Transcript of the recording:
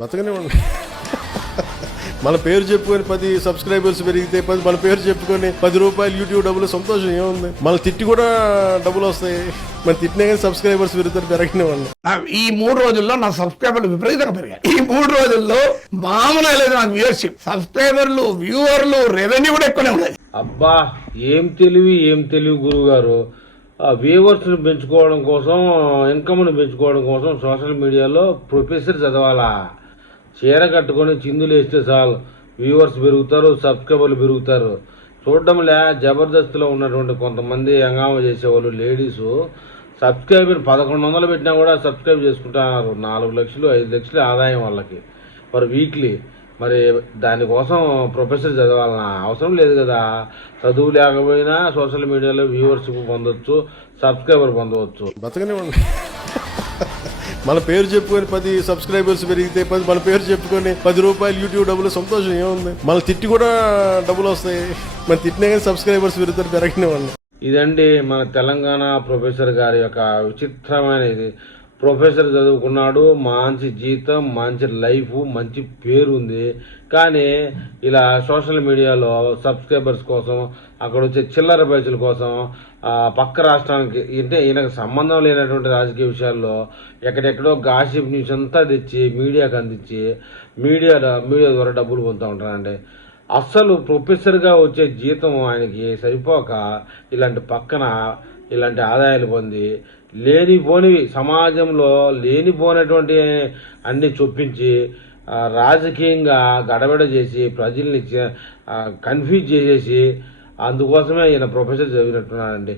బతకనివ్వండి. మన పేరు చెప్పుకొని 10 సబ్స్క్రైబర్స్ పెరిగితే మన పేరు చెప్పుకొని ₹10 యూట్యూబ్ డబ్బులు సంతోషం ఏముంది? మన తిట్టి కూడా డబ్బులు వస్తాయి. మన తిట్టినే కానీ సబ్స్క్రైబర్స్ పెరగనివ్వండి. ఈ 3 రోజుల్లో నా సబ్స్క్రైబర్లు విపరీతంగా పెరిగాయి. ఈ 3 రోజుల్లో మామూలు లేదు నాకు వ్యూవర్షిప్, సబ్స్క్రైబర్లు, వ్యూవర్లు, రెవెన్యూ కూడా ఎక్కువనే ఉండదు. అబ్బా ఏం తెలివి గురువు గారు. వ్యూవర్స్ని పెంచుకోవడం కోసం, ఇన్కమ్ను పెంచుకోవడం కోసం సోషల్ మీడియాలో ప్రొఫెసర్ చదవాలా? చీర కట్టుకొని చిందులు వేస్తే చాలు వ్యూవర్స్ పెరుగుతారు, సబ్స్క్రైబర్లు పెరుగుతారు. చూడడంలే జబర్దస్త్లో ఉన్నటువంటి కొంతమంది హంగామా చేసేవాళ్ళు లేడీసు సబ్స్క్రైబర్ 1100 పెట్టినా కూడా సబ్స్క్రైబ్ చేసుకుంటున్నారు. 4 లక్షలు 5 లక్షలు ఆదాయం వాళ్ళకి మరి వీక్లీ. మరి దానికోసం ప్రొఫెసర్ చదవాలన్నా? అవసరం లేదు కదా. చదువు లేకపోయినా సోషల్ మీడియాలో వ్యూవర్షిప్ పొందొచ్చు, సబ్స్క్రైబర్ పొందవచ్చు. బతకనివ్వండి. మన పేరు చెప్పుకొని 10 సబ్స్క్రైబర్స్ పెరిగితే మన పేరు చెప్పుకొని ₹10 యూట్యూబ్ డబ్బులు సంతోషం ఏముంది? మన తిట్టి కూడా డబ్బులు వస్తాయి. మన తిట్టినే కానీ సబ్స్క్రైబర్స్ పెరగనివ్వండి. ఇదండి మన తెలంగాణ ప్రొఫెసర్ గారి యొక్క విచిత్రమైన ఇది. ప్రొఫెసర్ చదువుకున్నాడు, మంచి జీతం, మంచి లైఫ్, మంచి పేరు ఉంది. కానీ ఇలా సోషల్ మీడియాలో సబ్స్క్రైబర్స్ కోసం, అక్కడ వచ్చే చిల్లర పైసల కోసం పక్క రాష్ట్రానికి, అంటే ఈయనకు సంబంధం లేనటువంటి రాజకీయ విషయాల్లో ఎక్కడెక్కడో గాసిప్ న్యూస్ అంతా తెచ్చి మీడియాకు అందించి మీడియా ద్వారా డబ్బులు పొందుతూ ఉంటారండి. అస్సలు ప్రొఫెసర్గా వచ్చే జీతం ఆయనకి సరిపోక ఇలాంటి ఆదాయాలు పొంది లేనిపోనివి, సమాజంలో లేనిపోయినటువంటి అన్ని చొప్పించి రాజకీయంగా గడబిడ చేసి ప్రజల్ని కన్ఫ్యూజ్ చేసేసి అందుకోసమే ఈయన ప్రొఫెసర్ చదివినట్టున్నాడండి.